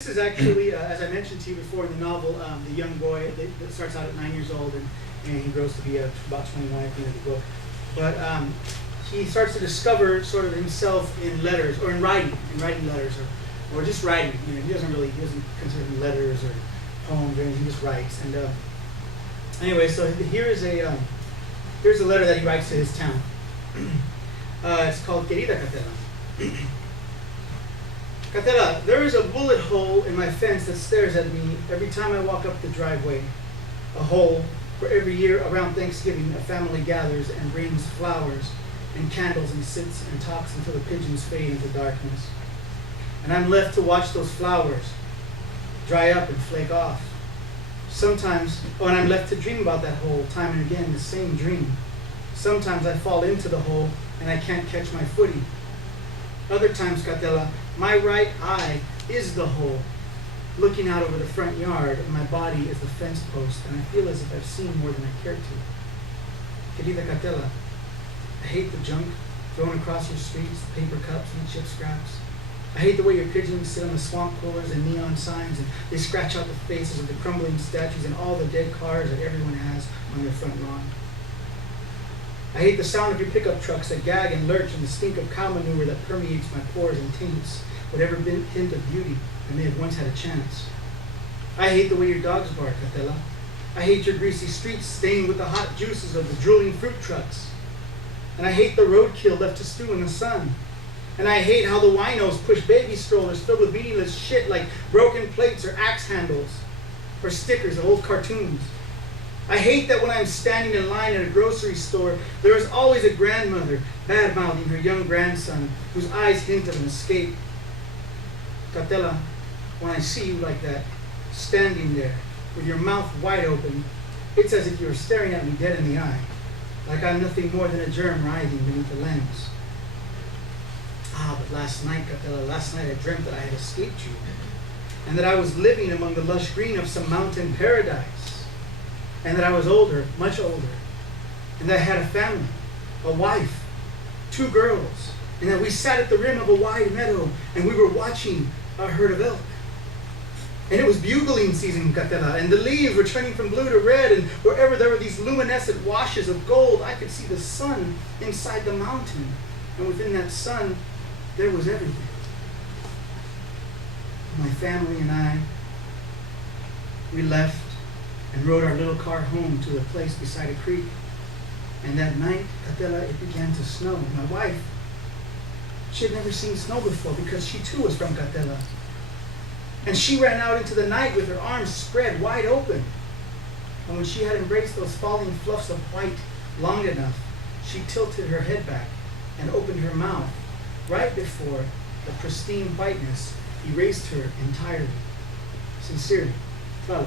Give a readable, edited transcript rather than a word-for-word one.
This is actually, as I mentioned to you before in the novel, the young boy that starts out at 9 years old and he grows to be about 21 at the end of the book. But he starts to discover sort of himself in letters, or in writing letters, or just writing. You know, he doesn't consider them letters or poems or anything. He just writes. And anyway, so here's a letter that he writes to his town. It's called Querida Catela. Catela, there is a bullet hole in my fence that stares at me every time I walk up the driveway. A hole where every year around Thanksgiving a family gathers and brings flowers and candles and sits and talks until the pigeons fade into darkness. And I'm left to watch those flowers dry up and flake off. Sometimes, and I'm left to dream about that hole time and again, the same dream. Sometimes I fall into the hole and I can't catch my footing. Other times, Catela, my right eye is the hole, looking out over the front yard, and my body is the fence post, and I feel as if I've seen more than I care to. Querida Catela, I hate the junk thrown across your streets, paper cups and chip scraps. I hate the way your pigeons sit on the swamp coolers and neon signs, and they scratch out the faces of the crumbling statues and all the dead cars that everyone has on their front lawn. I hate the sound of your pickup trucks that gag and lurch, and the stink of cow manure that permeates my pores and taints whatever hint of beauty that may have once had a chance. I hate the way your dogs bark, Catela. I hate your greasy streets stained with the hot juices of the drooling fruit trucks. And I hate the roadkill left to stew in the sun. And I hate how the winos push baby strollers filled with meaningless shit like broken plates or axe handles or stickers of old cartoons. I hate that when I'm standing in line at a grocery store, there is always a grandmother bad-mouthing her young grandson whose eyes hint of an escape. Catela, when I see you like that, standing there with your mouth wide open, it's as if you were staring at me dead in the eye, like I'm nothing more than a germ writhing beneath the lens. But last night, Catela, I dreamt that I had escaped you, and that I was living among the lush green of some mountain paradise, and that I was older, much older, and that I had a family, a wife, 2 girls, and that we sat at the rim of a wide meadow, and we were watching a herd of elk. And it was bugling season, Catela, and the leaves were turning from blue to red, and wherever there were these luminescent washes of gold, I could see the sun inside the mountain, and within that sun, there was everything. My family and I, we left and rode our little car home to a place beside a creek. And that night, Catela, it began to snow. My wife, she had never seen snow before because she too was from Catela. And she ran out into the night with her arms spread wide open. And when she had embraced those falling fluffs of white long enough, she tilted her head back and opened her mouth right before the pristine whiteness erased her entirely. Sincerely, Tlaloc.